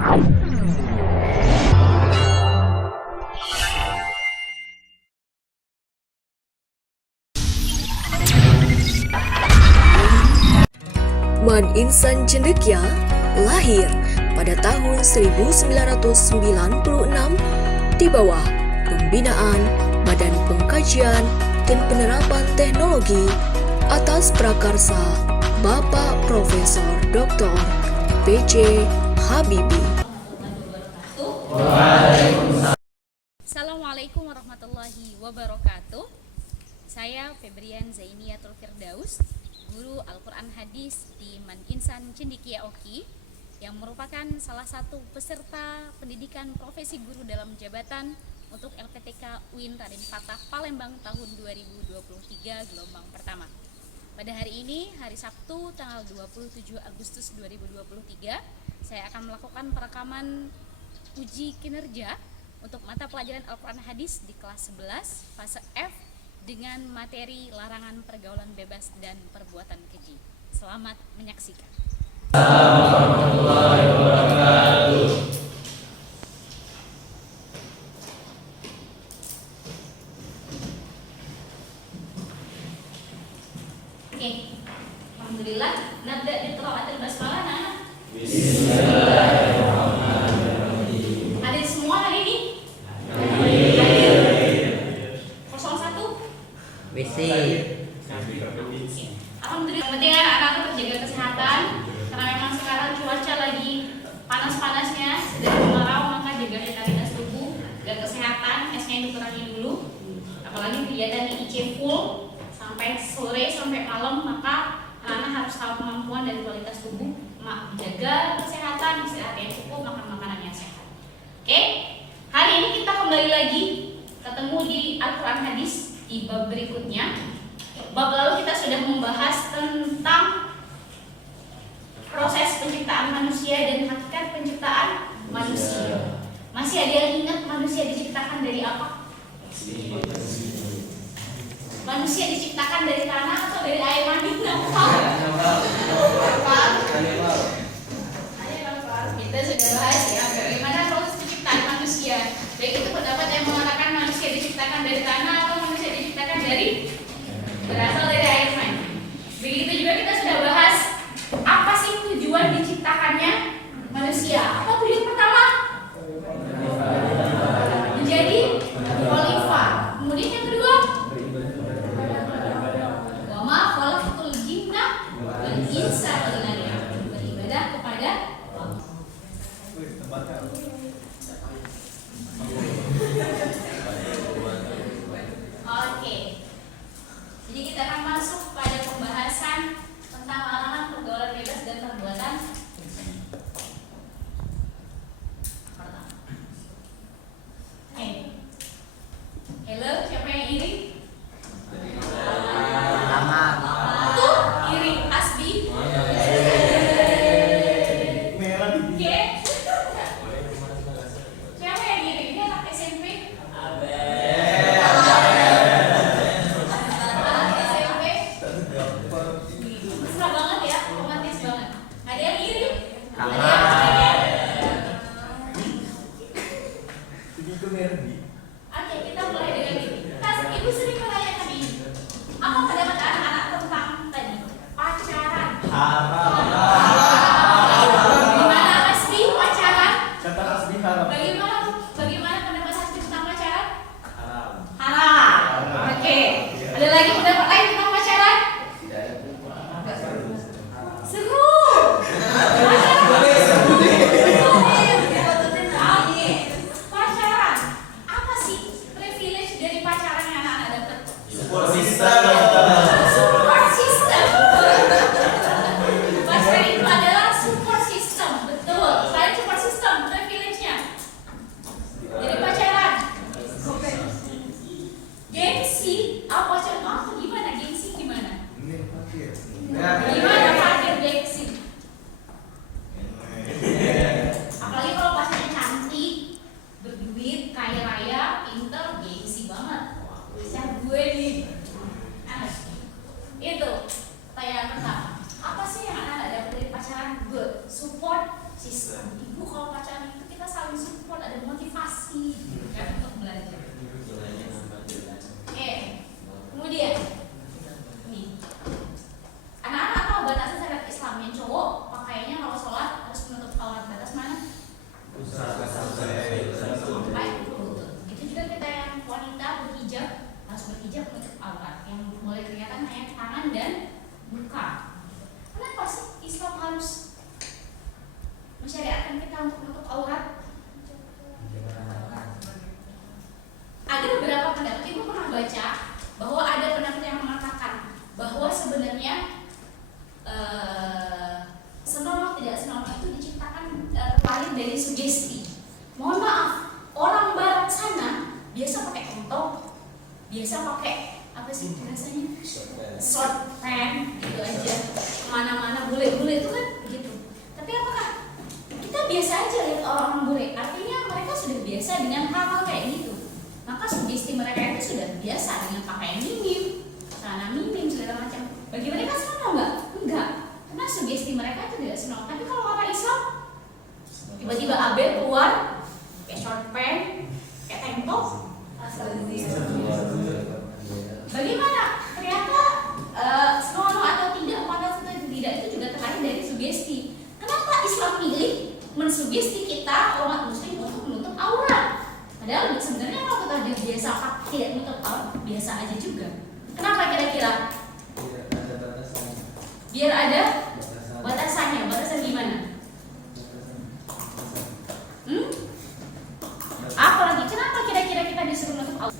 Man Insan Cendekia lahir pada tahun 1996 di bawah pembinaan Badan Pengkajian dan Penerapan Teknologi atas prakarsa Bapak Profesor Dr. B.J. Habibie. Assalamualaikum warahmatullahi wabarakatuh. Saya Febrian Zainiatul Firdaus, guru Al-Quran Hadis di Man Insan Cendekia Oki, yang merupakan salah satu peserta pendidikan profesi guru dalam jabatan untuk LPTK UIN Raden Fatah Palembang tahun 2023 gelombang pertama. Pada hari ini, hari Sabtu tanggal 27 Agustus 2023, saya akan melakukan perekaman uji kinerja untuk mata pelajaran Al-Quran Hadis di kelas 11 fase F dengan materi larangan pergaulan bebas dan perbuatan keji. Selamat menyaksikan. Assalamualaikum warahmatullahi wabarakatuh. Oke, alhamdulillah. Nabda di qiraatil basmalah, anak. Bismillahirrahmanirrahim. Hadir semua hari ini? Bisi. Alhamdulillah, yang penting anak-anak tetap jaga kesehatan karena memang sekarang cuaca lagi panas-panasnya, sedang kemarau, maka jaga vitalitas tubuh dan kesehatan. Esnya dikurangi dulu, apalagi kegiatan di IC full sampai sore sampai malam, maka anak-anak harus tahu kemampuan dan kualitas tubuh, jaga kesehatan, istirahat yang cukup, makan makanan yang sehat. Oke, hari ini kita kembali lagi ketemu di Al-Quran Hadis di bab berikutnya. Bab lalu kita sudah membahas tentang proses penciptaan manusia dan hakikat penciptaan manusia. Masih ada yang ingat manusia diciptakan dari apa? Manusia diciptakan dari tanah atau dari air mani? Kita sudah bahas ya bagaimana proses penciptaan manusia. Baik itu pendapat yang mengatakan manusia diciptakan dari tanah atau manusia diciptakan dari berasal dari air mani. Begitu juga kita sudah bahas apa sih tujuan diciptakannya manusia. Apa tujuan pertama? Menjadi khalifah. Kemudian yang kedua, wa ma khalaqtul jinna wal insa illa liya'budun, beribadah kepada Allah. Oke. Jadi kita akan masuk pada pembahasan tentang larangan pergaulan bebas dan perbuatan pertama. Halo, siapa yang iri? Tuh, iri Asbi. Oke. Siapa yang iri? Ini anak SMP. Mesra banget ya, romantis banget. Ada yang iri? Ada yang Oke, kita mulai dengan ini. Ibu sering menanyakan ini. Apa pendapat anak-anak tentang tadi pacaran? Gimana Asbi? mensyariatkan kita untuk menutup aurat? Ada beberapa pendapat, ibu pernah baca bahwa ada pendapat yang mengatakan bahwa sebenarnya senonoh tidak senonoh itu diciptakan terlahir dari sugesti. Mohon maaf, orang barat sana biasa pakai entok, biasa pakai apa sih rasanya? Short pants gitu aja, kemana-mana bule-bule itu kan gitu. Tapi apakah kita biasa aja lihat orang-orang bule? Artinya mereka sudah biasa dengan hal-hal kayak gitu. Maka sugesti mereka itu sudah biasa dengan pakaian minim, celana minim, segala macam. Bagi mereka senonoh nggak? Enggak, karena sugesti mereka itu tidak senonoh. Tapi kalau orang Islam tiba-tiba Abel keluar kayak short pants, kayak tank top, bagaimana? Ternyata senonoh atau tidak, pantas atau tidak itu juga terlahir dari sugesti. Kenapa Islam pilih mensugesti kita umat muslim untuk menutup aurat? Padahal sebenarnya kalau kita udah biasa pakai menutup aurat biasa aja juga. Kenapa kira-kira? Biar ada batasannya. Batasan gimana? Apalagi kenapa kira-kira kita disuruh menutup aurat?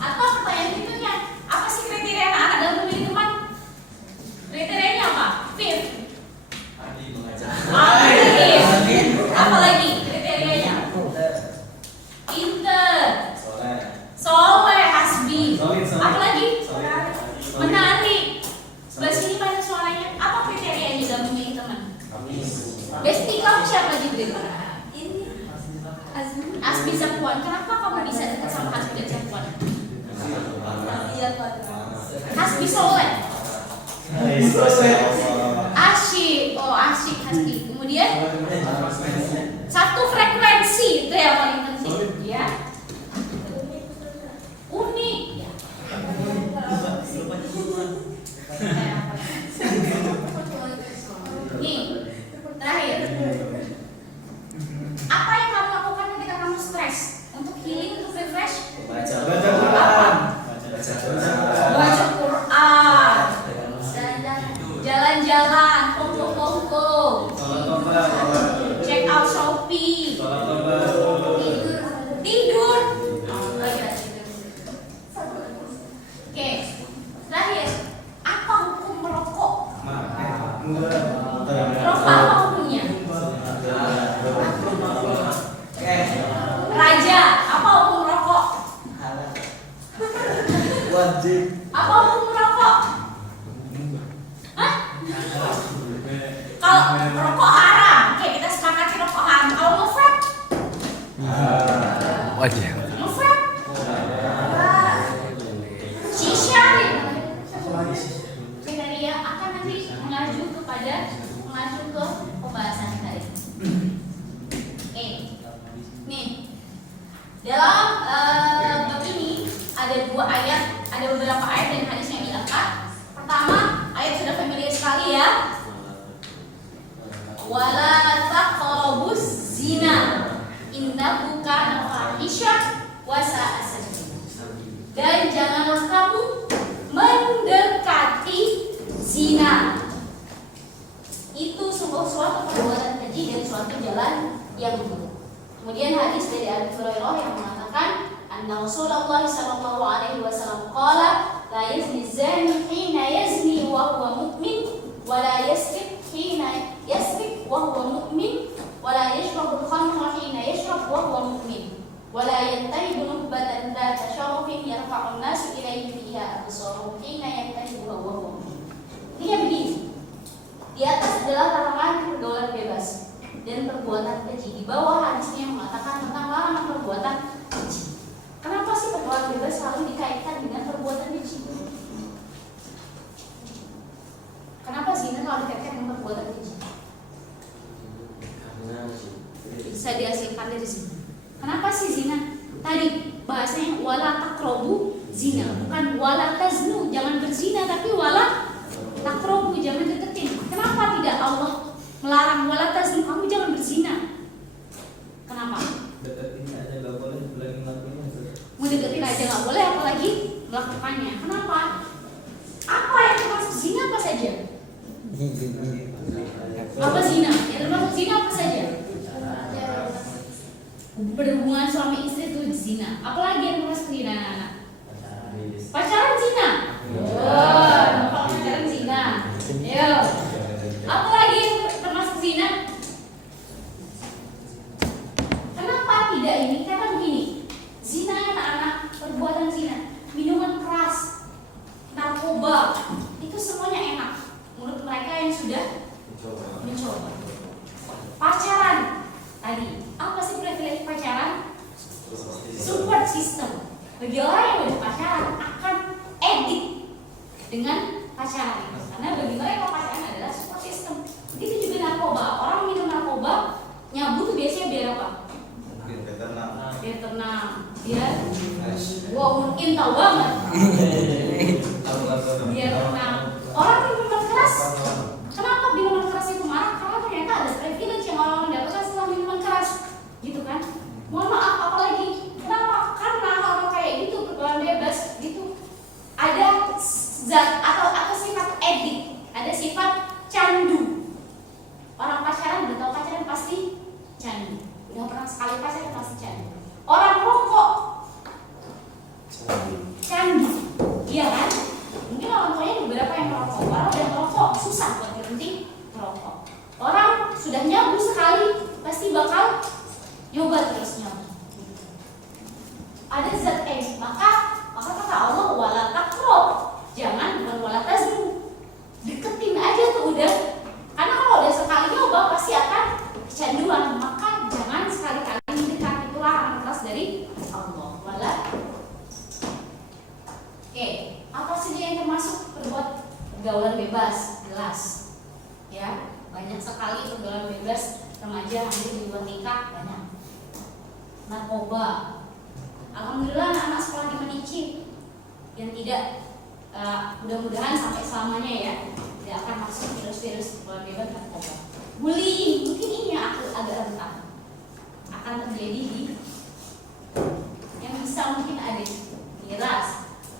Atau pertanyaan berikutnya, apa sih kriteria anak-anak dalam memilih teman? Kriterianya apa? Fit. Apalagi kriterianya? Pinter, soleh, hasbi. Apalagi? Menarik. Sebelah sini banyak suaranya. Apa kriterianya dalam memilih teman? Besti kamu siapa Jibril? Hasbi Zakwan. Kenapa kamu bisa dekat sama Hasbi dan Zakwan? Hasbi soleh. Asyik. Oh asyik Hasbi. Kemudian satu frekuensi, itu yang paling penting ya. Unik ya. Nih, terakhir. Apa yang kamu lakukan ketika kamu stres? Untuk healing, untuk refresh? Baca Quran, jalan-jalan, kongko-kongko, check out Shopee, tidur. Oke, terakhir, apa hukum merokok? Merokok apa hukumnya? Raja, apa hukum merokok? Wajib. Apa hukum merokok? Hah? Kalau merokok haram, oke kita sepakati rokok haram. Kalau nge-vape? Wajib. Nge-vape? Shisha? Kriteria akan nanti mengacu ke pembahasan kita ini. Oke. Nih. Dalam bab ini ada dua ayat, ada beberapa ayat dan hadis yang diangkat. Pertama, ayat sudah familiar sekali ya. Wala taqrabuz zina innahu kana fahisyah wa sa'a sabila. Dan janganlah kamu mendekati zina. Itu sungguh suatu perbuatan keji dan suatu jalan yang buruk. Kemudian hadis dari Abu Hurairah yang mengatakan anna Rasulullah sallallahu alaihi wasallam qala la yazni zani hina yazni wa huwa mu'min wa la yasriq hina yasriq wa huwa mu'min wa la yashrabu al-khamra hina yashrab wa huwa mu'min wa la yantahibu nubbatan la tasharrufin yarfa'u an-nasu ilayhi fiha absarahum hina yantahibu wa huwa mu'min. Intinya begini, di atas adalah larangan pergaulan bebas dan perbuatan keji. Di bawah hadisnya yang mengatakan tentang larangan perbuatan keji. Kenapa sih pergaulan bebas selalu dikaitkan dengan perbuatan keji? Kenapa zina selalu dikaitkan dengan perbuatan keji? Bisa dihasilkan dari zina. Kenapa sih zina? Tadi bahasanya wala taqrabu zina, bukan wala taznu, jangan berzina, tapi wala taqrabu, jangan deketin. Kenapa tidak Allah melarang wala taznu, kamu jangan berzina? Kenapa? Deketin aja nggak boleh, apalagi ngelakuinnya. Mau deketin aja nggak boleh, apalagi melakukannya. Kenapa? Apa yang termasuk zina apa saja? Apa zina? Yang termasuk zina apa saja? Berhubungan suami istri itu zina. Apalagi yang termasuk zina anak-anak? Pacaran zina. Pacaran zina. Yo. Apalagi yang termasuk zina? Kenapa tidak ini? Karena begini. Zina anak-anak, perbuatan zina, minuman keras, narkoba, itu semuanya enak menurut mereka yang sudah mencoba. Pacaran tadi, apa sih privilege pacaran? Support system. Bagi orang yang udah pacaran akan edit dengan pacaran itu, karena bagi mereka pacaran adalah support system. Begitu juga narkoba. Orang minum narkoba nyabu tuh biasanya biar apa? Biar tenang. Biar wow, mungkin tahu banget. Biar tenang. Orang minum minuman keras. Kenapa minuman keras itu marah? Karena ternyata ada privilege yang orang mendapatkan setelah minuman keras, gitu kan? Mohon maaf, apalagi kenapa? Karena orang kayak gitu berbuat bebas, gitu. Ada zat atau sifat edik, ada sifat candu. Orang pacaran udah tahu pacaran pasti candu. Udah pernah sekali pacaran pasti candu. Orang rokok candu, iya kan? Mungkin orang tuanya beberapa yang merokok. Orang udah merokok susah buat berhenti merokok. Orang sudah nyabu sekali pasti bakal nyoba terus nyabu. Ada zat maka kata Allah wala taqrab, jangan bukan wala tazmu. Deketin aja tuh udah. Karena kalau udah sekali nyoba pasti akan kecanduan. Maka jangan sekali-kali mendekat, itu larangan keras dari Allah. Wala. Oke, apa saja yang termasuk perbuat pergaulan bebas? Jelas. Ya, banyak sekali pergaulan bebas remaja hampir di luar nikah banyak. Narkoba. Alhamdulillah anak-anak sekolah di Manici yang tidak mudah-mudahan sampai selamanya ya tidak akan masuk virus-virus pergaulan bebas narkoba. Bullying, mungkin ini yang agak rentan akan terjadi di yang bisa mungkin ada miras.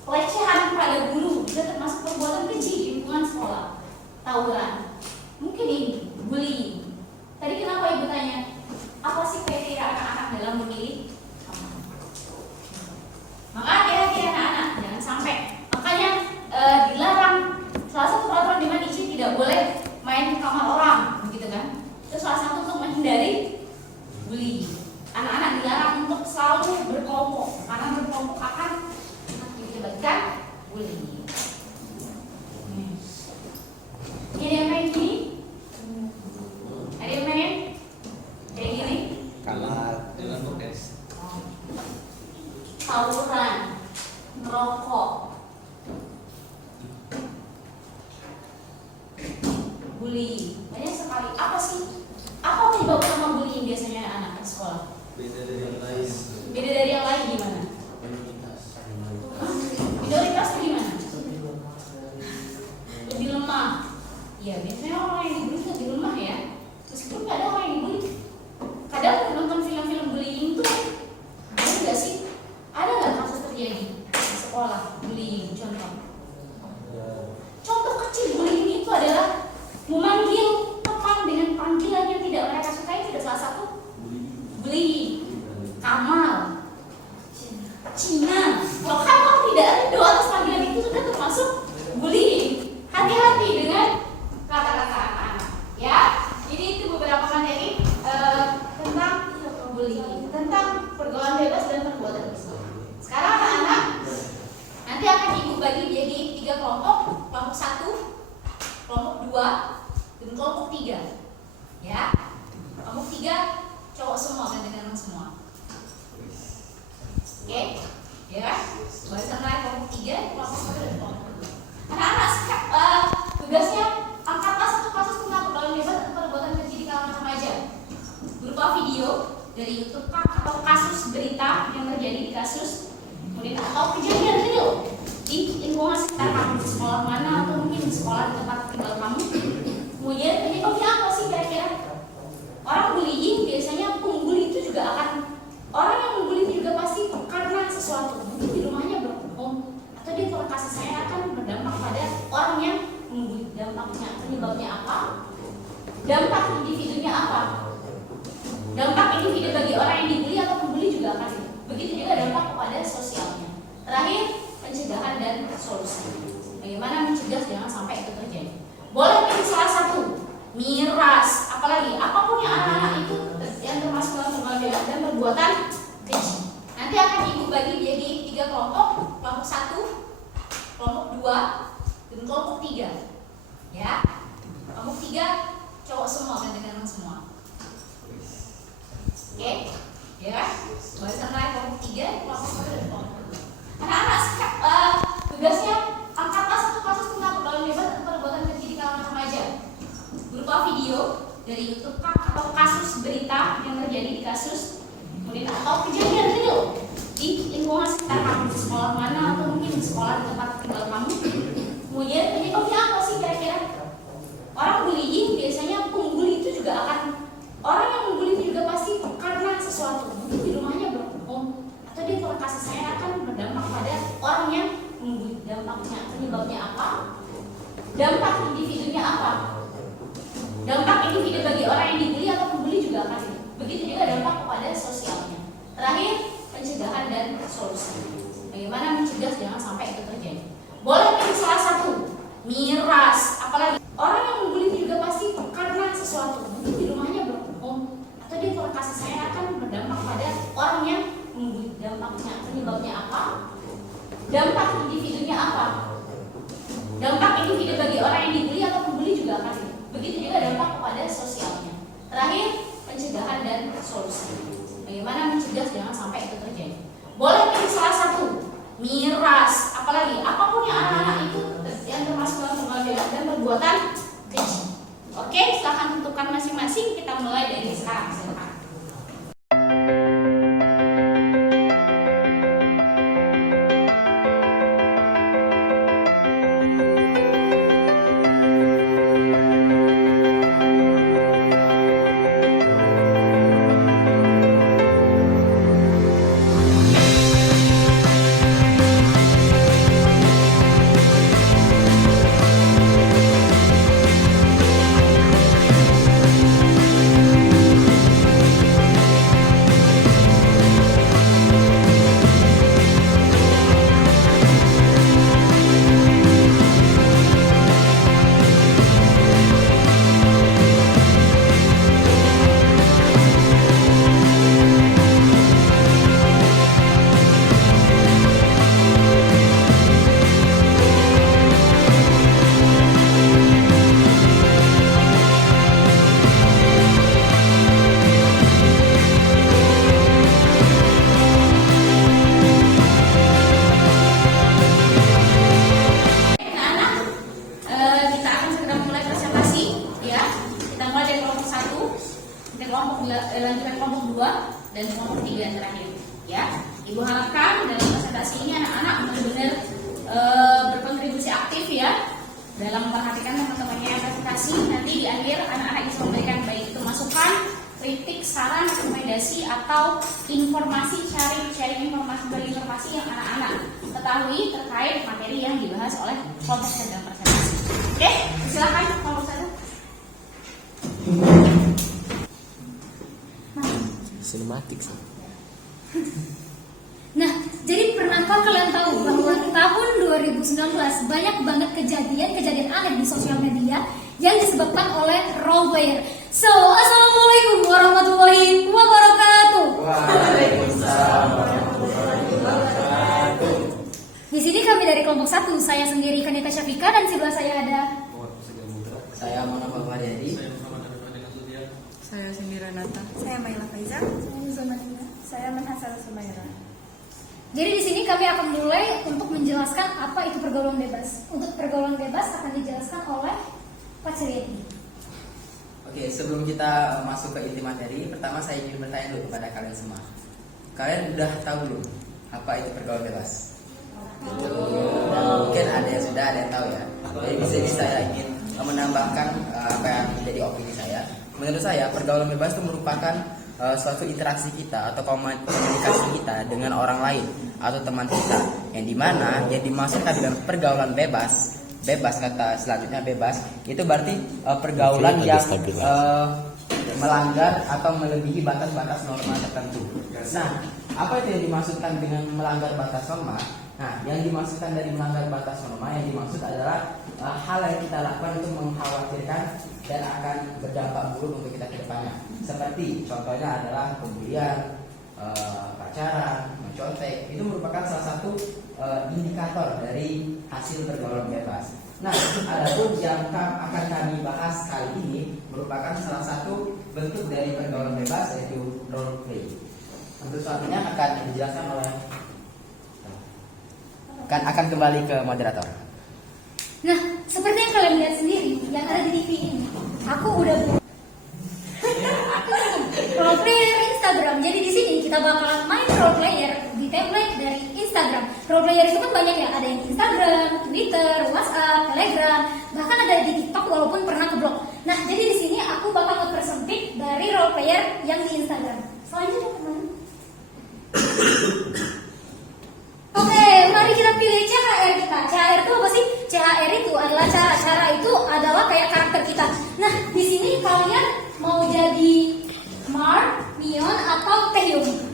Pelecehan pada guru juga termasuk perbuatan keji di lingkungan sekolah. Tawuran, mungkin ini bullying. Tadi kenapa ibu tanya apa sih kriteria anak-anak dalam memilih? Maka hati-hati anak-anak, jangan sampai. Makanya dilarang. Salah satu peraturan di Manici tidak boleh main di kamar orang, begitu kan? Itu salah satu untuk menghindari bullying. Anak-anak dilarang untuk selalu berkelompok, karena berkelompok akan mengakibatkan bullying. Ini ada yang main gini? Ada yang main kayak gini? Kalah dengan podcast. Tawuran, merokok, bullying, banyak sekali. Apa sih? Apa penyebab utama bullying biasanya anak-anak sekolah? Beda dari yang lain. Beda dari yang lain gimana? Minoritas itu gimana? Lebih lemah. Iya, biasanya orang yang dibully lebih lemah ya. Meskipun nggak ada orang yang dibully. Kadang nonton film-film bullying itu, ada nggak sih? Ada nggak kasus terjadi di sekolah bullying? Contoh kecil bullying itu adalah memanggil teman dengan panggilan yang tidak mereka sukai, tidak salah satu bullying. Kamal, Cina. Kalau kamu tidak rindu atas panggilan itu sudah termasuk bullying. Hati-hati dengan kata-kata anak-anak. Ya, jadi itu beberapa materi tentang bullying, tentang pergaulan bebas dan perbuatan dosa. Sekarang anak-anak nanti akan ibu bagi jadi 3 kelompok, kelompok 1, kelompok 2, dan kelompok 3. Ya, kelompok 3 cowok semua dan dengan semua. Oke, ya. Barisan lain kelompok 3, kelompok 1 dan kelompok 2. Anak-anak tugasnya angkatlah satu kasus tentang pergaulan bebas dan perbuatan keji di kalangan remaja berupa video dari YouTube atau kasus berita yang terjadi di kasus, kemudian atau kejadian real di lingkungan sekitar kamu, di sekolah mana atau mungkin di sekolah di tempat tinggal kamu. Kemudian penyebabnya apa sih kira-kira? Orang bullying biasanya pembuli itu juga akan, orang yang membuli itu juga pasti karena sesuatu. Mungkin di rumahnya berbohong atau dia kalau kasih sayang akan berdampak pada orang yang membuli. Dampaknya, penyebabnya apa? Dampak individunya apa? Dampak individu bagi orang yang dibully atau pembuli juga akan begitu juga dampak kepada sosialnya. Terakhir, pencegahan dan solusi. Bagaimana mencegah jangan sampai itu terjadi. Boleh pilih salah satu, miras, apalagi apapun yang anak-anak itu yang termasuk dalam pergaulan bebas dan perbuatan keji. Nanti akan ibu bagi jadi 3 kelompok, kelompok 1, kelompok 2, dan kelompok 3. Ya, kelompok 3 cowok semua dan dengan semua. Oke, ya. Barisan lain kelompok 3, kelompok 1 dan kelompok 2. Anak-anak tugasnya angkatlah satu kasus tentang pergaulan bebas dan perbuatan keji di kalangan remaja berupa video dari YouTube atau kasus berita yang terjadi di kasus, kemudian atau kejadian real di lingkungan sekitar kamu, di sekolah mana atau mungkin di sekolah di tempat tinggal kamu. Kemudian penyebabnya apa sih kira-kira? Orang bullying biasanya pembuli itu juga akan, orang yang membuli itu juga pasti karena sesuatu, mungkin di rumahnya berbohong atau dia kalau kasih sayang akan berdampak pada orang yang membuli. Dampaknya, penyebabnya apa? Dampak individunya apa? Dampak individu bagi orang yang dibully atau pembuli juga akan begitu juga dampak kepada sosialnya. Terakhir, pencegahan dan solusi. Bagaimana mencegah jangan sampai itu terjadi. Boleh pilih salah satu, miras, apalagi orang yang membuli itu juga pasti karena sesuatu, mungkin di rumahnya berbohong atau dia kalau kasih sayang akan berdampak pada orang yang membuli. Dampaknya, penyebabnya apa? Dampak individunya apa? Dampak individu bagi orang yang dibully atau pembuli juga akan begitu juga dampak kepada sosialnya. Terakhir, pencegahan dan solusi. Bagaimana mencegah jangan sampai itu terjadi. Boleh pilih salah satu, miras, apalagi apapun yang anak-anak itu yang termasuk dalam pergaulan bebas dan perbuatan keji. Oke, silahkan tentukan masing-masing. Kita mulai dari sekarang. Silakan. Lanjutkan kelompok 2 dan kelompok 3 yang terakhir. Ya, Ibu harapkan dalam presentasi ini anak-anak benar-benar berkontribusi aktif ya dalam memperhatikan teman-temannya presentasi. Nanti di akhir anak-anak bisa memberikan baik itu masukan, kritik, saran, rekomendasi atau informasi, sharing informasi yang anak-anak ketahui terkait materi yang dibahas oleh kelompok dalam presentasi. Oke, silakan kelompok 1. Sinematik sih. Nah, jadi pernahkah kalian tahu bahwa tahun 2019 banyak banget kejadian aneh di sosial media yang disebabkan oleh rawware. So, assalamualaikum warahmatullahi wabarakatuh. Waalaikumsalam warahmatullahi wabarakatuh. Di sini kami dari kelompok 1, saya sendiri Kanita Syafika dan sebelah saya ada Saya Muhammad Faryadi. Saya Cindy Renata. Saya Maila Faiza. Saya Zumarina. Saya Manhasal Sumaira. Jadi di sini kami akan mulai untuk menjelaskan apa itu pergaulan bebas. Untuk pergaulan bebas akan dijelaskan oleh Pak Suryadi. Oke, sebelum kita masuk ke inti materi, pertama saya ingin bertanya dulu kepada kalian semua. Kalian udah tahu belum apa itu pergaulan bebas? Dan mungkin ada yang sudah, ada yang tahu ya. Jadi bisa saya ingin menambahkan apa yang menjadi opini saya. Menurut saya pergaulan bebas itu merupakan suatu interaksi kita atau komunikasi kita dengan orang lain atau teman kita, yang dimana yang dimaksudkan dengan pergaulan bebas bebas, kata selanjutnya bebas, itu berarti pergaulan yang melanggar atau melebihi batas-batas norma tertentu. Nah, apa itu yang dimaksudkan dengan melanggar batas norma? Nah, yang dimaksudkan dari melanggar batas norma, yang dimaksud adalah hal yang kita lakukan itu mengkhawatirkan dan akan berdampak buruk untuk kita ke depannya. Seperti contohnya adalah pembulian, pacaran, mencontek. Itu merupakan salah satu indikator dari hasil pergaulan bebas. Nah, adapun yang akan kami bahas kali ini merupakan salah satu bentuk dari pergaulan bebas, yaitu role play. Untuk selanjutnya akan dijelaskan oleh akan kembali ke moderator. Nah, seperti yang kalian lihat sendiri yang ada di TV ini, aku udah role player Instagram. Jadi di sini kita bakalan main role player di template dari Instagram. Role player itu kan banyak ya, ada yang di Instagram, Twitter, WhatsApp, Telegram, bahkan ada di TikTok walaupun pernah keblok. Nah, jadi di sini aku bakal mempersempit dari role player yang di Instagram. Selanjutnya teman. Oke, mari kita pilih CHR kita. CHR itu apa sih? CHR itu adalah cara itu adalah kayak karakter kita. Nah, di sini kalian mau jadi Mark, Mion, atau Taehyung?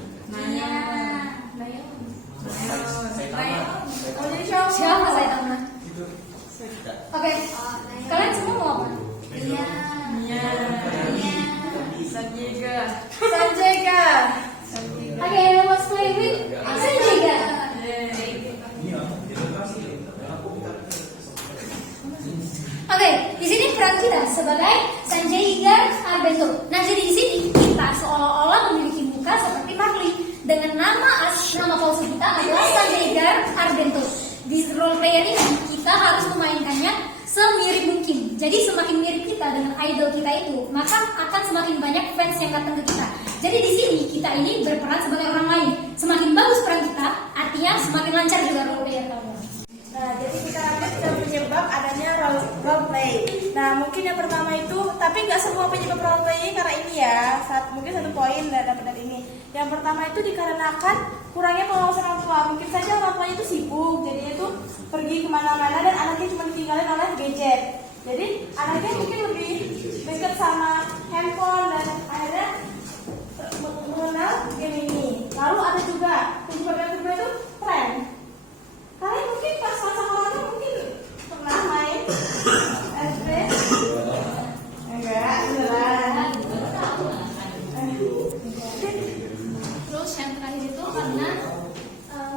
Siapa saya tahu? Oke, kalian semua mau apa? Sanjayga. Oke, let's play with Sanjayga. Oke, di sini peran kita sebagai Sanjayga Ardento. Nah, jadi di sini kita seolah-olah memiliki muka seperti Marley dengan nama palsu kita adalah Sanjayga Ardento. Di role player ini kita harus memainkannya semirip mungkin. Jadi semakin mirip kita dengan idol kita itu, maka akan semakin banyak fans yang datang ke kita. Jadi di sini kita ini berperan sebagai orang lain. Semakin bagus peran kita, artinya semakin lancar juga role player kamu. Nah, jadi kita akan penyebab adanya role play. Nah, mungkin yang pertama itu, tapi nggak semua penyebab role play karena ini ya. Mungkin satu poin dapat dari ini. Yang pertama itu dikarenakan kurangnya pengawasan orang tua. Mungkin saja orang tuanya itu sibuk, jadinya itu pergi kemana-mana dan anaknya cuma ditinggalin oleh gadget. Jadi anaknya mungkin lebih dekat sama handphone dan akhirnya mengenal game ini. Lalu ada juga penyebab yang kedua itu tren. Kalian mungkin pas masa corona mungkin pernah main SD? Enggak, beneran. Terus yang terakhir itu karena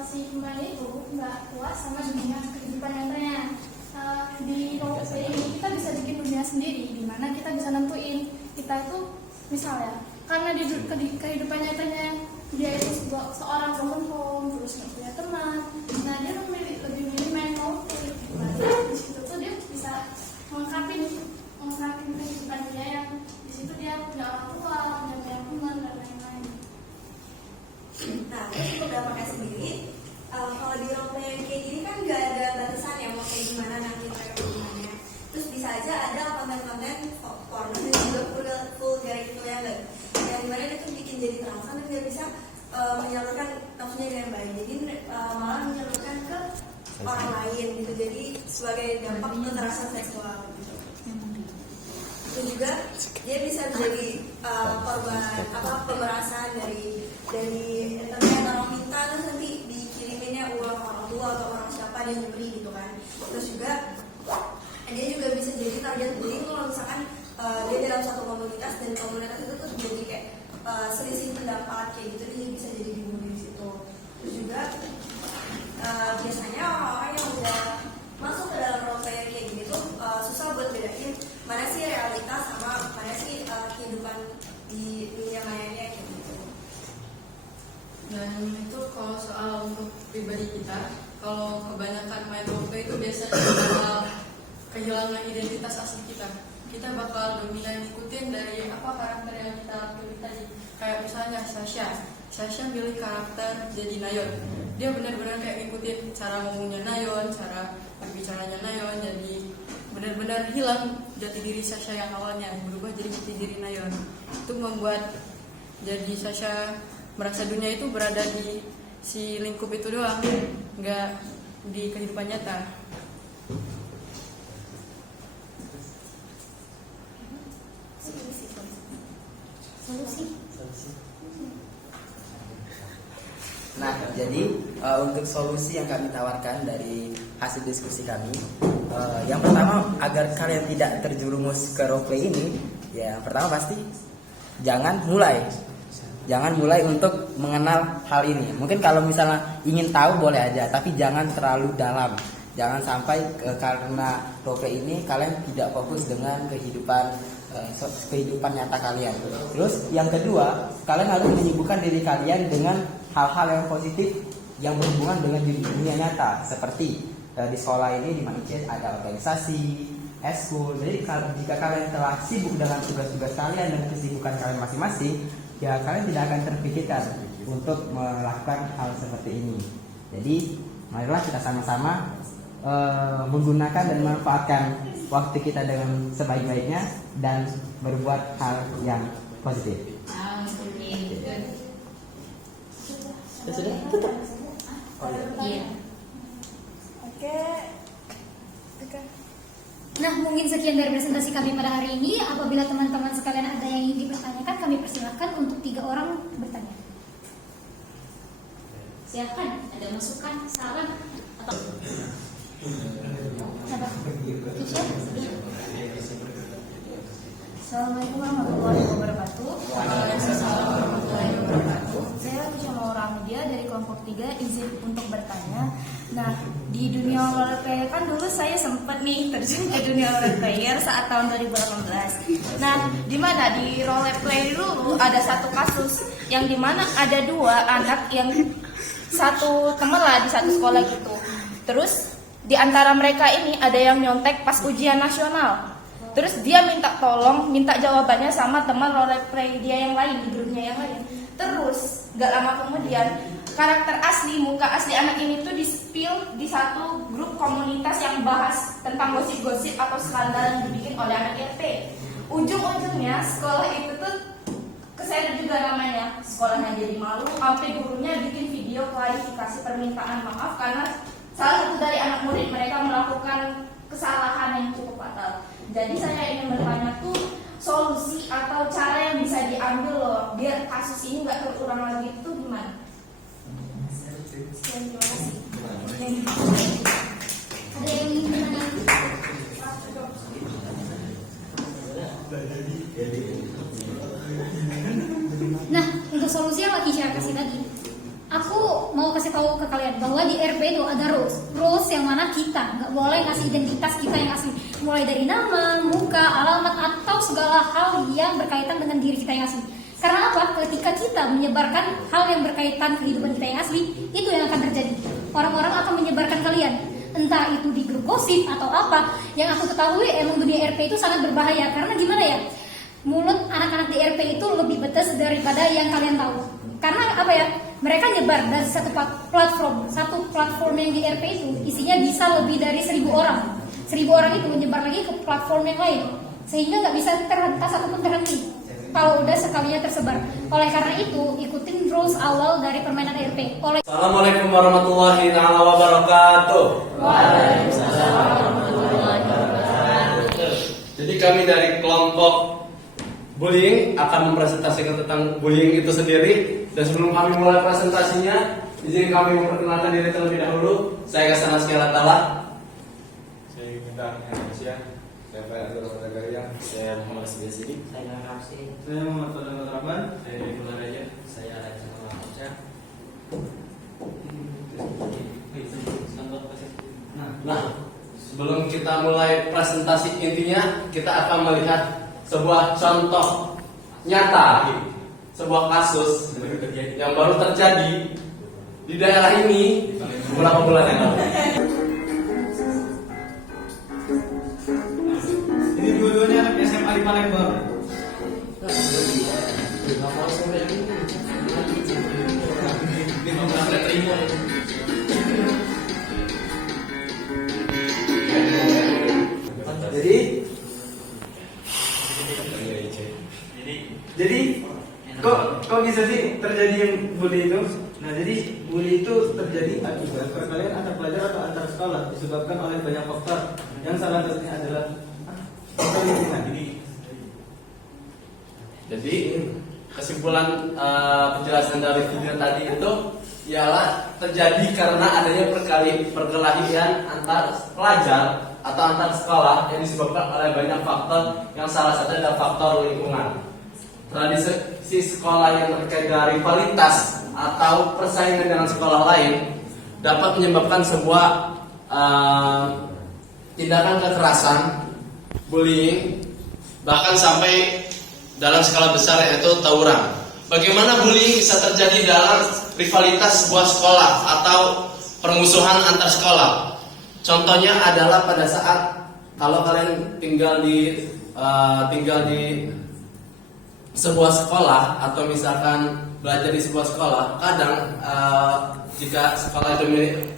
si pemain itu nggak puas sama dunia kehidupan nyatanya. Di role play ini kita bisa bikin dunia sendiri, di mana kita bisa nentuin kita itu misalnya karena di kehidupan nyatanya dia itu seorang broken home, terus nggak punya teman. Nah, dia lebih milih main role play. Di situ tuh dia bisa mengungkapin kehidupan dia yang di situ dia punya orang tua, punya teman dan lain-lain. Nah, untuk dampaknya sendiri, kalau di role play kayak gini kan nggak ada batasan ya mau kayak gimana nanti mereka gimana. Terus bisa aja ada konten-konten porno dan juga vulgar gitu ya, yang dimana itu bikin jadi terangsang dan nggak bisa menyalurkan nafsunya dengan baik. Jadi malah menyalurkan ke orang lain gitu. Jadi sebagai dampak kekerasan seksual gitu. Itu juga dia bisa jadi korban pemerasan dari internet, orang minta terus nanti dikiriminnya uang orang tua atau orang siapa dia nyuri gitu kan. Terus juga dia juga bisa jadi target bullying kalau misalkan dia dalam satu komunitas dan komunitas itu tuh jadi kayak selisih pendapat kayak gitu, dia bisa jadi dibully di situ. Terus juga biasanya orang-orang yang udah masuk ke dalam role player kayak gini tuh susah buat bedain mana sih realitas sama mana sih kehidupan di dunia mayanya kayak gitu. Dan itu kalau soal untuk pribadi kita, kalau kebanyakan main role play itu biasanya bakal kehilangan identitas asli kita. Kita bakal dominan ikutin dari apa karakter yang kita pilih tadi. Kayak misalnya Sasha pilih karakter jadi Nayeon. Dia benar-benar kayak ngikutin cara ngomongnya Nayeon, cara berbicaranya Nayeon, jadi benar-benar hilang jati diri Sasha yang awalnya, berubah jadi jati diri Nayeon. Itu membuat jadi Sasha merasa dunia itu berada di si lingkup itu doang, nggak di kehidupan nyata. Solusi. Nah, jadi untuk solusi yang kami tawarkan dari hasil diskusi kami, yang pertama agar kalian tidak terjerumus ke roleplay ini, ya yang pertama pasti jangan mulai untuk mengenal hal ini. Mungkin kalau misalnya ingin tahu boleh aja, tapi jangan terlalu dalam. Jangan sampai karena roleplay ini kalian tidak fokus dengan kehidupan nyata kalian. Terus yang kedua, kalian harus menyibukkan diri kalian dengan hal-hal yang positif yang berhubungan dengan dunia nyata, seperti di sekolah ini di Manicet ada organisasi, eskul. Jadi jika kalian telah sibuk dengan tugas-tugas kalian dan kesibukan kalian masing-masing, ya kalian tidak akan terpikirkan untuk melakukan hal seperti ini. Jadi marilah kita sama-sama menggunakan dan memanfaatkan waktu kita dengan sebaik-baiknya dan berbuat hal yang positif. Sudah tutup. Iya. Oke. Nah, mungkin sekian dari presentasi kami pada hari ini. Apabila teman-teman sekalian ada yang ingin dipertanyakan, kami persilahkan untuk 3 orang bertanya. Silakan, ada masukan, saran atau Assalamualaikum warahmatullahi wabarakatuh. Saya Kisha Mauramedia dari kelompok 3, izin untuk bertanya. Nah, di dunia roleplay kan dulu saya sempat nih terjun ke dunia roleplayer saat tahun 2018. Nah, di mana di roleplay dulu ada satu kasus yang dimana ada 2 anak yang satu teman lah di satu sekolah gitu. Terus di antara mereka ini ada yang nyontek pas ujian nasional. Terus dia minta jawabannya sama teman roleplay dia yang lain, di grupnya yang lain. Terus gak lama kemudian karakter asli, muka asli anak ini tuh di-spill di satu grup komunitas yang bahas tentang gosip-gosip atau skandal yang dibikin oleh anak RP. Ujung-ujungnya sekolah itu tuh keseret juga namanya. Sekolahnya jadi malu, sampai gurunya bikin video klarifikasi permintaan maaf karena salah satu dari anak murid mereka melakukan kesalahan yang cukup fatal. Jadi saya ingin bertanya tuh solusi atau cara yang bisa diambil loh biar kasus ini nggak terulang lagi itu gimana? Terima kasih. Ada yang ingin bertanya? Nah, untuk solusi yang lagi saya kasih tadi, aku mau kasih tahu ke kalian bahwa di RP itu ada rules yang mana kita nggak boleh ngasih identitas kita yang asli, mulai dari nama, muka, alamat atau segala hal yang berkaitan dengan diri kita yang asli. Karena apa? Ketika kita menyebarkan hal yang berkaitan kehidupan kita yang asli, itu yang akan terjadi. Orang-orang akan menyebarkan kalian, entah itu di grup gosip atau apa. Yang aku ketahui emang dunia RP itu sangat berbahaya. Karena gimana ya? Mulut anak-anak di RP itu lebih pedas daripada yang kalian tahu. Karena apa ya? Mereka nyebar dari satu platform yang di RP itu isinya bisa lebih dari 1.000 orang. 1.000 orang itu menyebar lagi ke platform yang lain, sehingga nggak bisa terhentas ataupun terhenti kalau udah sekalinya tersebar. Oleh karena itu, ikutin rules awal dari permainan RP. Assalamualaikum warahmatullahi wabarakatuh. Waalaikumsalam warahmatullahi wabarakatuh. Jadi kami dari kelompok bullying akan mempresentasikan tentang bullying itu sendiri. Dan sebelum kami mulai presentasinya, izin kami memperkenalkan diri terlebih dahulu. Saya Kasana Skialatala. Saya Bintang Indonesia. Saya Abdul Rahman. Saya Muhammad Asbi Sidik. Saya Ramsi. Saya Muhammad Fadlan Rahman. Saya Iqbal Raja. Saya Raja Malaysia. Nah, sebelum kita mulai presentasi intinya, kita akan melihat sebuah contoh nyata, sebuah kasus yang baru terjadi di daerah ini beberapa bulan yang lalu. Ini dua-duanya anak SMA di Palembang. Jadi kok bisa sih terjadi yang bully itu? Nah, jadi bully itu terjadi akibat perkelahian antar pelajar atau antar sekolah disebabkan oleh banyak faktor. Yang salah satunya adalah lingkungan. Jadi kesimpulan penjelasan dari video tadi itu ialah terjadi karena adanya perkelahian antar pelajar atau antar sekolah yang disebabkan oleh banyak faktor, yang salah satu adalah faktor lingkungan. Tradisi sekolah yang terkait dengan rivalitas atau persaingan dengan sekolah lain dapat menyebabkan sebuah tindakan kekerasan, bullying, bahkan sampai dalam skala besar yaitu tawuran. Bagaimana bullying bisa terjadi dalam rivalitas sebuah sekolah atau permusuhan antar sekolah? Contohnya adalah pada saat kalau kalian tinggal di sebuah sekolah atau misalkan belajar di sebuah sekolah, kadang jika sekolah itu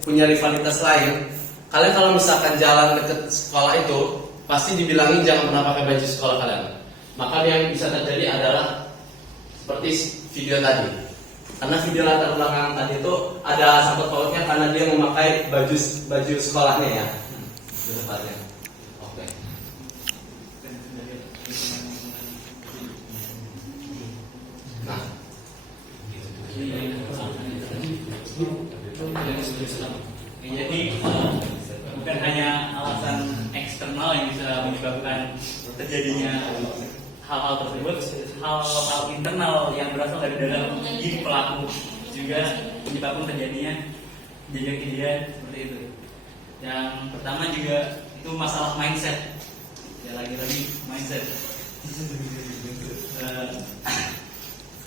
punya rivalitas lain, kalian kalau misalkan jalan dekat sekolah itu pasti dibilangin jangan pernah pakai baju sekolah kalian. Maka yang bisa terjadi adalah seperti video tadi. Karena video latar belakang tadi itu ada sangkut pautnya karena dia memakai baju sekolahnya ya. Tepatnya. Oke. Nah, jadi bukan hanya alasan eksternal yang bisa menyebabkan terjadinya hal-hal tersebut, hal-hal internal yang berasal dari dalam diri pelaku juga menyebabkan terjadinya kejadian seperti itu. Yang pertama juga itu masalah mindset. Ya lagi-lagi mindset.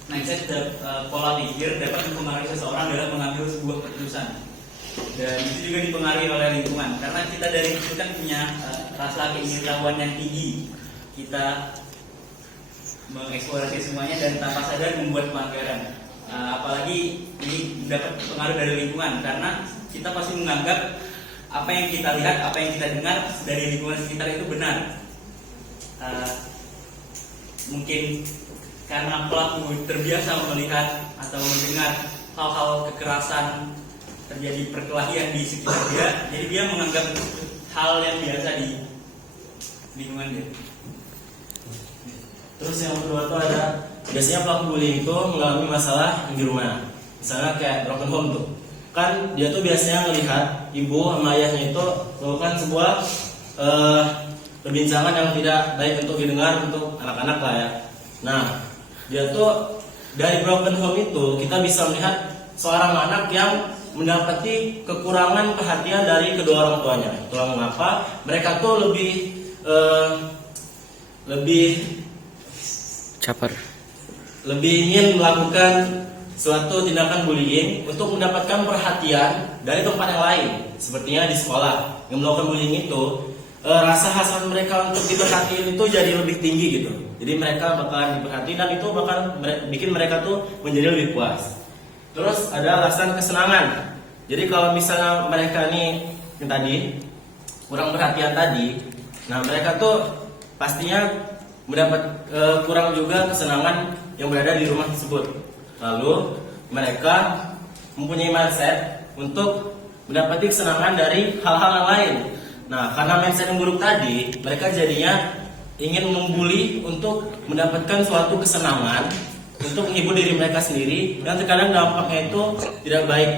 Mindset pola pikir dapat mempengaruhi seseorang dalam mengambil sebuah keputusan. Dan itu juga dipengaruhi oleh lingkungan. Karena kita dari kecil kan punya rasa keinginawan yang tinggi. Kita mengeksplorasi semuanya dan tanpa sadar membuat pelanggaran. Apalagi ini dapat pengaruh dari lingkungan karena kita pasti menganggap apa yang kita lihat, apa yang kita dengar dari lingkungan sekitar itu benar. Mungkin karena pelaku terbiasa melihat atau mendengar hal-hal kekerasan, terjadi perkelahian di sekitar dia, jadi dia menganggap hal yang biasa di lingkungan dia. Terus yang kedua itu ada biasanya pelaku bullying itu mengalami masalah di rumah, misalnya kayak broken home tuh, kan dia tuh biasanya melihat ibu sama ayahnya itu melakukan sebuah perbincangan yang tidak baik untuk didengar untuk anak-anak lah ya. Nah, dia tuh dari broken home itu kita bisa melihat seorang anak yang mendapati kekurangan perhatian dari kedua orang tuanya. Itulah mengapa mereka tuh lebih ingin melakukan suatu tindakan bullying untuk mendapatkan perhatian dari tempat yang lain, sepertinya di sekolah. Yang melakukan bullying itu rasa hasrat mereka untuk diperhatiin itu jadi lebih tinggi gitu. Jadi mereka bakalan diperhatiin dan itu bakal bikin mereka tuh menjadi lebih puas. Terus ada alasan kesenangan. Jadi kalau misalnya mereka nih yang tadi kurang perhatian tadi, nah mereka tuh pastinya mendapat kurang juga kesenangan yang berada di rumah tersebut. Lalu mereka mempunyai mindset untuk mendapati kesenangan dari hal-hal yang lain. Nah, karena mindset yang buruk tadi, mereka jadinya ingin membuli untuk mendapatkan suatu kesenangan untuk menghibur diri mereka sendiri, dan terkadang dampaknya itu tidak baik.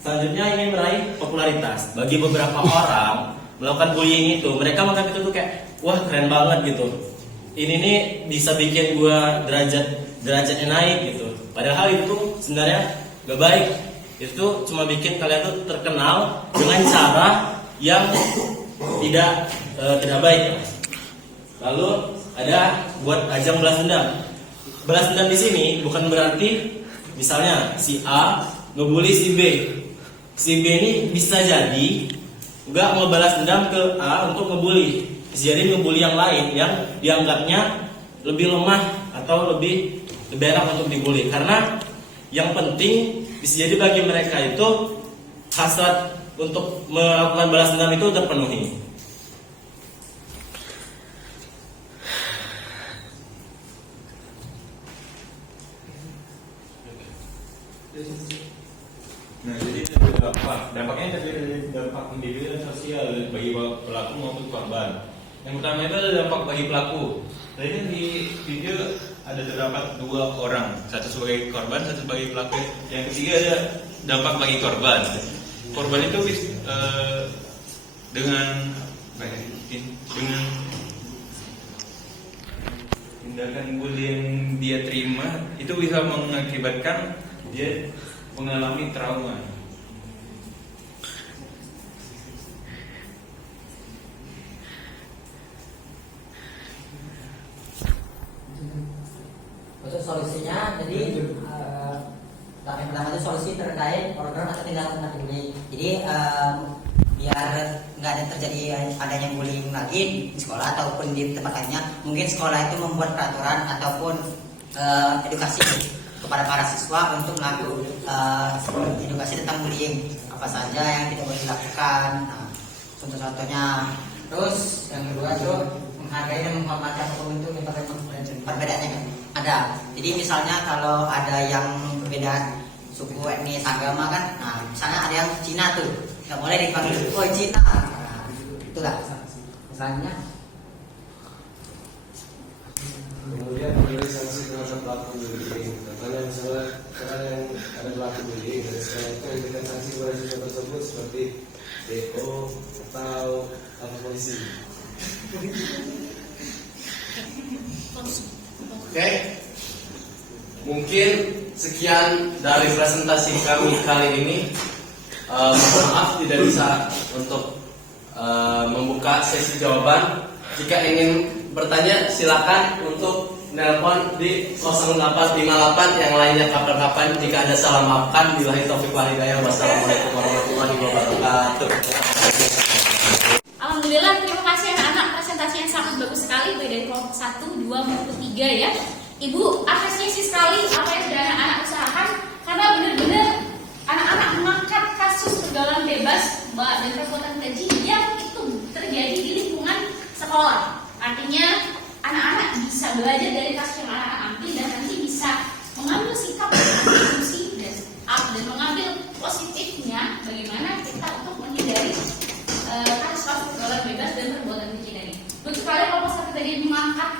Selanjutnya ingin meraih popularitas. Bagi beberapa orang melakukan bullying itu, mereka menganggap itu tuh kayak wah keren banget gitu. Ini nih bisa bikin gua derajatnya naik gitu. Padahal itu sebenarnya gak baik. Itu cuma bikin kalian tuh terkenal dengan cara yang tidak baik. Lalu ada buat ajang balas dendam. Balas dendam di sini bukan berarti misalnya si A ngebully si B. Si B ini bisa jadi nggak mau balas dendam ke A untuk ngebully. Bisa jadi ngebully yang lain yang dianggapnya lebih lemah atau lebih enak untuk dibully. Karena yang penting bisa jadi bagi mereka itu hasrat untuk melakukan balas dendam itu terpenuhi. Nah, jadi dampaknya terdiri dari dampak individu dan sosial bagi pelaku maupun korban. Yang pertama itu adalah dampak bagi pelaku. Tadi kan di video ada terdapat 2 orang, satu sebagai korban, satu sebagai pelaku. Yang ketiga ada dampak bagi korban. Korban itu dengan tindakan bully yang dia terima itu bisa mengakibatkan dia mengalami trauma. Untuk solusinya, jadi yang pertama itu solusi terkait program atau tindakan bullying. Jadi biar nggak ada terjadi adanya bullying lagi di sekolah ataupun di tempat lainnya, mungkin sekolah itu membuat peraturan ataupun edukasi kepada para siswa untuk melakukan edukasi tentang bullying, apa saja yang tidak boleh dilakukan. Nah, contoh-contohnya. Terus yang kedua itu menghargai dan menghormati apapun itu perbedaannya kan ada. Jadi misalnya kalau ada yang berbeda suku, etnis, agama kan, nah misalnya ada yang Cina tuh, nggak boleh dipanggil oh Cina, nah, itulah misalnya. Kemudian memberi sanksi terhadap pelaku bullying. Contohnya misalnya karena yang ada pelaku bullying, dari sekolah itu memberikan sanksi kepada siswa tersebut seperti DO atau lapor polisi. Oke, mungkin sekian dari presentasi kami kali ini. Mohon maaf tidak bisa untuk membuka sesi jawaban. Jika ingin bertanya silakan untuk nelpon di 0858, yang lainnya kapan-kapan. Jika ada salah maafkan. Billahi taufiq wal hidayah. Wassalamualaikum warahmatullahi wabarakatuh. Alhamdulillah, terima kasih anak-anak, presentasi yang sangat bagus sekali baik dari kelompok 1, 2 maupun 3 ya. Ibu apresiasi sekali apa yang sudah anak-anak usahakan, karena benar-benar anak-anak mengangkat kasus pergaulan bebas dan perbuatan keji yang itu terjadi di lingkungan sekolah. Artinya anak-anak bisa belajar dari kasus yang anak-anak ambil dan nanti bisa mengambil sikap dan mengambil positifnya bagaimana kita untuk menghindari kasus-kasus pergaulan bebas dan perbuatan keji tadi. Untuk kalian kalau pas tadi mengangkat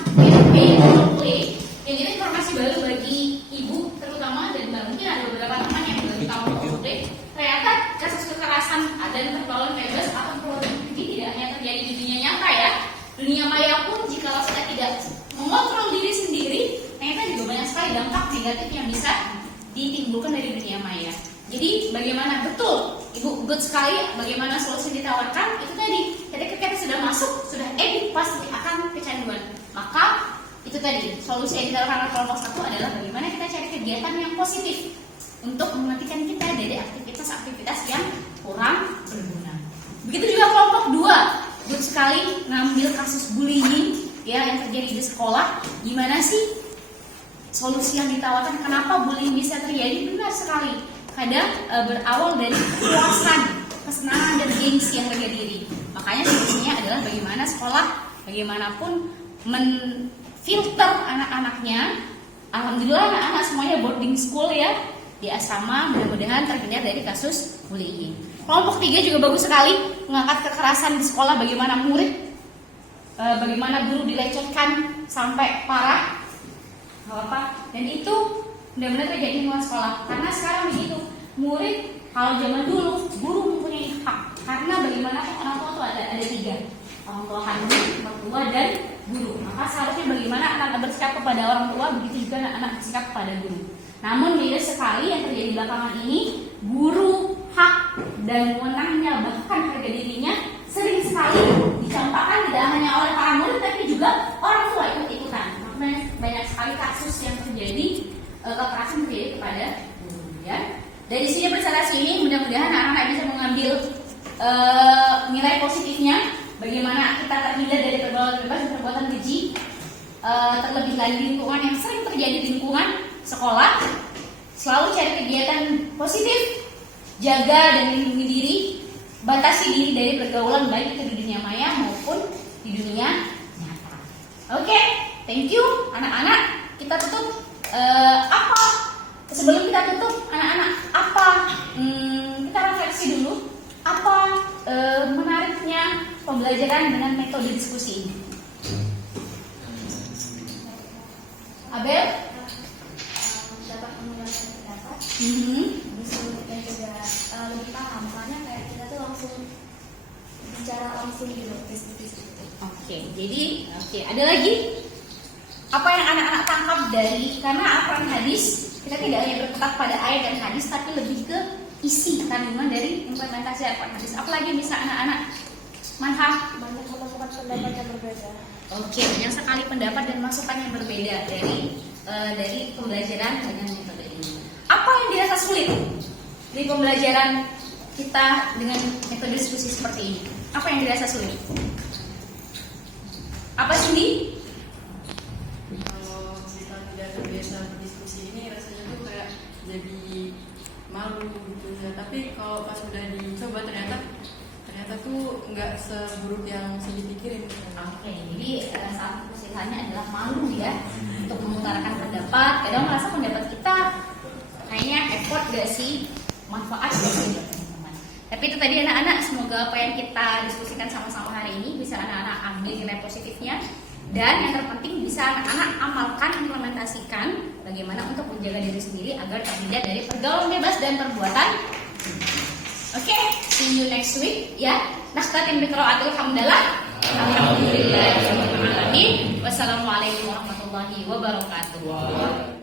play, yang ini informasi baru bagi ibu terutama, dan mungkin ada beberapa teman yang belum tahu play. Ternyata kasus kekerasan dan pergaulan bebas atau perbuatan keji tidak hanya terjadi di dunia nyata ya, dunia maya pun jika kita tidak mengontrol diri sendiri, ternyata juga banyak sekali dampak negatif yang bisa ditimbulkan dari dunia maya. Jadi bagaimana betul Ibu good sekali bagaimana solusi yang ditawarkan itu tadi. Ketika kita sudah masuk, sudah edit pasti akan kecanduan. Maka itu tadi solusi yang ditawarkan oleh kelompok 1 adalah bagaimana kita cari kegiatan yang positif untuk menghentikan kita dari aktivitas-aktivitas yang kurang berguna. Begitu juga kelompok 2, good sekali ngambil kasus bullying ya yang terjadi di sekolah. Gimana sih solusi yang ditawarkan? Kenapa bullying bisa terjadi? Benar sekali. Kadang berawal dari kepuasan, kesenangan dan gengsi yang harga diri. Makanya solusinya adalah bagaimana sekolah bagaimanapun menfilter anak-anaknya. Alhamdulillah anak-anak semuanya boarding school ya di asrama, mudah-mudahan terhindar dari kasus bullying. Kelompok 3 juga bagus sekali mengangkat kekerasan di sekolah, bagaimana murid, bagaimana guru dilecehkan sampai parah, dan itu benar-benar terjadi di luar sekolah. Karena sekarang begitu, murid kalau zaman dulu guru mempunyai hak, karena bagaimana orang tua itu ada 3, orang tua kandung, orang tua dan guru. Maka seharusnya bagaimana anak bersikap kepada orang tua, begitu juga anak bersikap kepada guru. Namun beda sekali yang terjadi belakangan ini, guru hak dan wewenangnya bahkan harga dirinya sering sekali dicampakkan tidak hanya oleh para murid tapi juga orang tua ikut-ikutan. Makanya banyak sekali kasus yang terjadi, kekerasan terjadi kepada guru ya. Dari sini presentasi ini mudah-mudahan anak-anak bisa mengambil nilai positifnya, bagaimana kita terhindar dari pergaulan bebas dan perbuatan keji, terlebih lagi di lingkungan yang sering terjadi di lingkungan sekolah. Selalu cari kegiatan positif, jaga dan lindungi diri, batasi diri dari pergaulan baik itu di dunia maya maupun di dunia nyata. Oke, thank you anak-anak. Kita tutup sebelum kita tutup anak-anak kita refleksi dulu apa menariknya pembelajaran dengan metode diskusi ini. Abel? Dapat mengungkapkan pendapat. Mhm. Dan juga lebih paham karena kayak kita tuh langsung bicara langsung gitu, face to face gitu. Oke, jadi ada lagi apa yang anak-anak tangkap dari karena Al-Quran hadis kita tidak hanya berkutat pada ayat dan hadis tapi lebih ke isi kandungan dari implementasi Al-Quran hadis. Apalagi bisa anak-anak manfaat Banyak menemukan pendapat yang berbeda. Oke, banyak sekali pendapat dan masukan yang berbeda dari pembelajaran dengan metode ini. Apa yang dirasa sulit dari pembelajaran kita dengan metode diskusi seperti ini? Apa yang dirasa sulit? Apa Cindy? Kalau kita tidak terbiasa berdiskusi ini rasanya tuh kayak jadi malu gitu ya. Tapi kalau pas udah dicoba ternyata tuh nggak seburuk yang dipikirin. Oke, jadi salah satu kesulitannya adalah malu ya untuk mengutarakan pendapat. Kadang merasa pendapat kita kayaknya effort gak sih, manfaat gak sih buat teman-teman. Tapi itu tadi anak-anak, semoga apa yang kita diskusikan sama-sama hari ini bisa anak-anak ambil nilai positifnya. Dan yang terpenting bisa anak-anak amalkan, implementasikan bagaimana untuk menjaga diri sendiri agar terhindar dari pergaulan bebas dan perbuatan. Oke, see you next week ya. Nakhtatim bi qiraatil hamdalah. Alhamdulillahirabbil alamin. Wassalamualaikum warahmatullahi wabarakatuh.